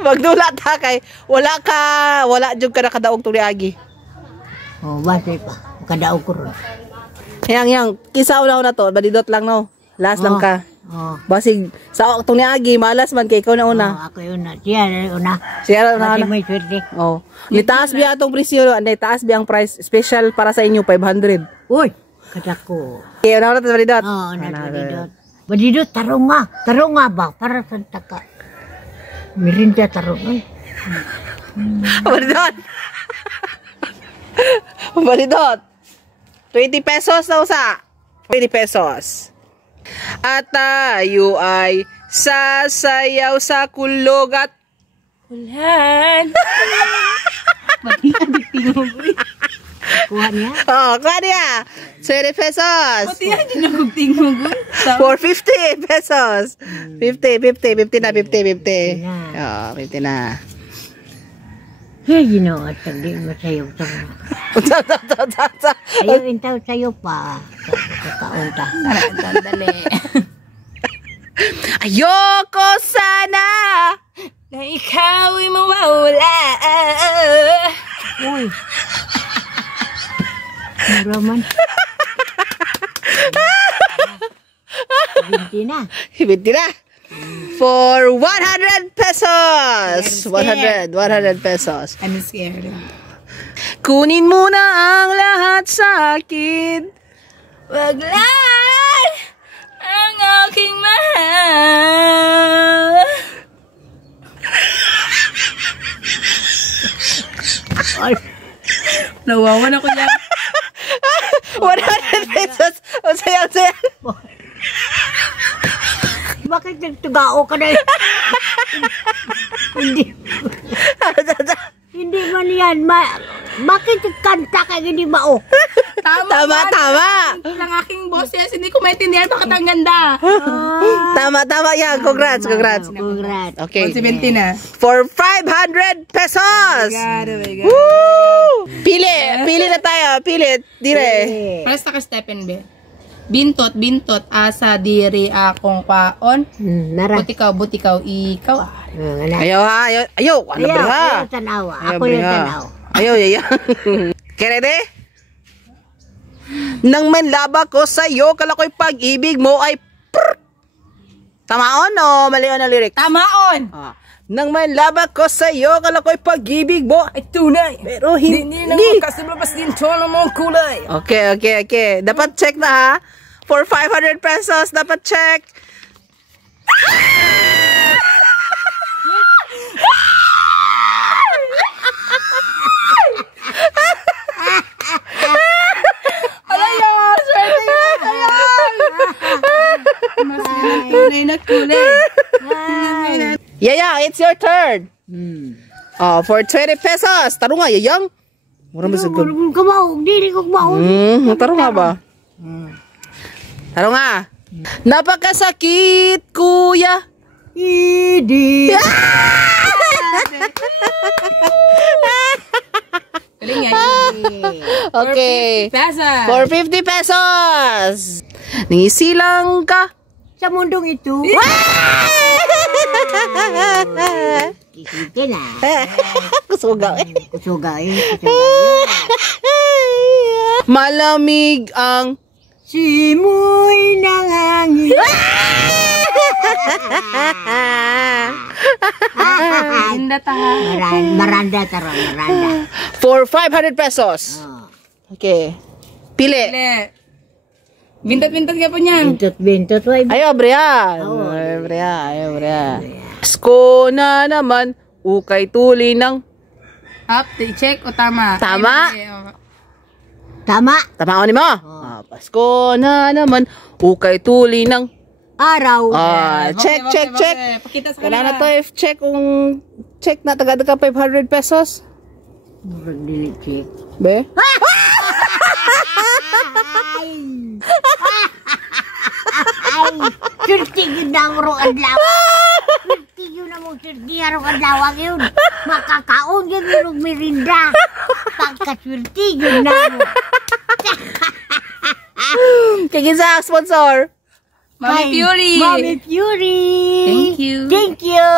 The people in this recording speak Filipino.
Magdula ta kay wala jud ka nakadaog tuliagi. Oh, base pa. Kadaog ko ron. Yang kisa una to, badidot lang no. Last lang ka. Oh. Basig sa tuliagi malas man kay ikaw na una. Ako una. Siya una. Siya na Kasi may swerte. Oh. Nitaas biya atong presyo, anday taas biya ang price special para sa inyo 500. Uy, kadako. Okay, una to badidot. Oh, badidot. Badidot tarunga ba para sa taka. Mirinda tarong. Badidot. Badidot. 20 pesos na usa. 20 pesos. At tayo ay sasayaw sa kulog at ulan. Kuha niya? Oh, kuha niya. 20 pesos. Pati yan din ako tingog. For 50 pesos. 50 na, 50. Oh, 50 na. Hey, at hindi masayaw sa mga. Ayaw intaw sa'yo pa. Kakaunta. Dali. Ayoko sana Na ikaw ay mawawala. Uy. Roman. 20 na. 50 na. For 100 pesos. 100 pesos. I'm scared. Kunin mo na ang lahat sa akin. Wag lang ang aking mahal. Ay. Nawawan ako yan. 100 pesos. O saya. Bakit nagtugao ka na? Hindi man yan. Bakit kanta ka hindi mao? Tama. Hindi lang aking boss yes. Hindi ko maintindihan bakit ang ganda. Tama yan. Congrats. Okay. 70 na. For 500 pesos. Oh my God. Woo! Pili na tayo. Pili. Dire. Presta ka Stephen B. Bintot, asa diri akong paon. Nara. Butikaw, ikaw. Ayaw. Ano ba ha? Ayaw tanawa. Ako yung tanaw. Ayaw. Kerede? Nang manlaba ko sa'yo, kalakoy pag-ibig mo ay Tamaon o mali na lyric? Tamaon! Nang manlaba ko sa'yo, kalakoy pag-ibig mo Ay tunay! pero hindi. Kasababas din tono mong kulay. Okay. Dapat check na ha. For 500 pesos, dapat check. Tunay na kulay. Yayang, it's your turn. For 20 pesos. Taro nga, Yayang. Mura mo siguro. Kumaw, dili ko kumaw. Taro nga ba? Taro nga. Napakasakit, kuya. Idi. Galing yan. Okay. Pesos. For 50 pesos. Nangisilang ka. Sa mundong ito. Isipin na. Kusugaw eh. Kusugain. Malamig ang Simoy ng hangin. Inda taha. Maranda taro, maranda. For 500 pesos. Okay. Pili. Bintot ka po niyan. Bintot. Ayaw, Bria. Ayaw, Bria. Sko na naman. Ukay tuli ng... Up, check o tama? Tama. Tama. Tama ni mo. Pasko na naman. Ukay tuli ng... Araw. Check. Pakita sa Kailangan na kanila. to if check kung... Check na tagad ka 500 pesos. Murag dili check. Be? Ay, surti yun na ang rong adlaw. Surti yun na mong surti na rong adlaw. Yun, makakaon yun yung merinda. Pagka-surti yun na mo. Kaya sa sponsor. Mami Fury. Mami Fury. Thank you. Thank you.